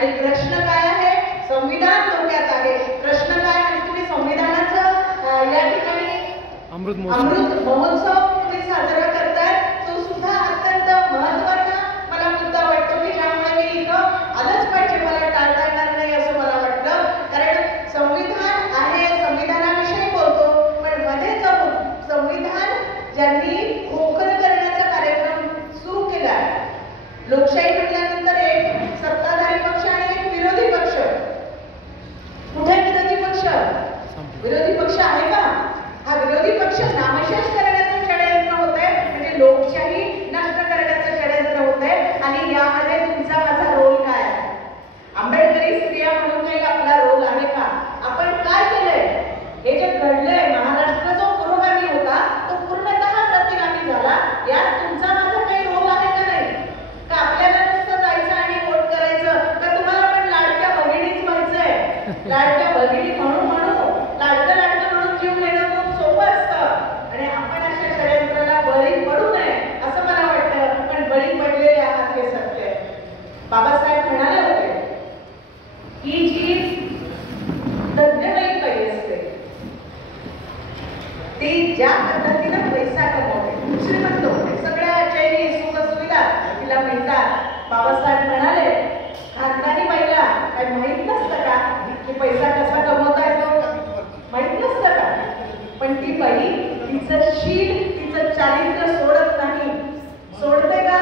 आणि प्रश्न काय आहे? संविधान डोक्यात आहे. प्रश्न काय? आणि तुम्ही संविधानाचं या ठिकाणी अमृत महोत्सव तुम्ही साजरा करताय. तो सुद्धा अत्यंत महत्त्वाचा मला मुद्दा वाटतो की ज्यामुळे मी इथं आलंच पाहिजे, मला टाळता येणार नाही असं मला वाटलं. कारण संविधान आहे, संविधानाविषयी बोलतो, पण मध्येच संविधान ज्यांनी खोखल करण्याचा कार्यक्रम सुरू केला. लोकशाही म्हटल्यानंतर एक सत्ताधारी पक्ष आणि एक विरोधी पक्ष. कुठे विरोधी पक्ष? विरोधी पक्ष आहे का? हा विरोधी पक्ष नामशेष करण्याचं षडयंत्र होत आहे, म्हणजे लोकशाही नष्ट करण्याचं षडयंत्र होत आहे. आणि यामध्ये तुमचा माझा रोल काय आहे? आंबेडकरी स्त्रिया म्हणून काही आपला रोल आहे का? आपण काय केलंय? हे जे घडलंय, महाराष्ट्र जो पुरोगामी होता तो पूर्णतः प्रतिगामी झाला. यात तुमचा माझा काही रोल आहे का नाही? का आपल्याला नुसतं जायचं आणि वोट करायचं? का तुम्हाला पण लाडक्या भगिनीच व्हायचंय? लाडक्या भगिनी म्हणून लाडकं म्हणून जीव घेणं खूप सोपं असतं आणि आपण अशा षडयंत्राला बळी पडू नये असं मला वाटतं. पण बळी पडलेले आहात हे सत्य आहे. बाबासाहेब म्हणाले होते की जी धन्यवाद बाई असते ती ज्या पद्धतीनं पैसा कमवते, श्रीमंत होते, सगळ्या चैनी सुखसुविधा तिला मिळतात. बाबासाहेब म्हणाले खानदानी बाईला काय माहित नसतं का की पैसा कसा कमवता येतो? माहित नसतं का? पण ती बाई तिचं शील, तिचं चारित्र्य सोडत नाही. सोडते का?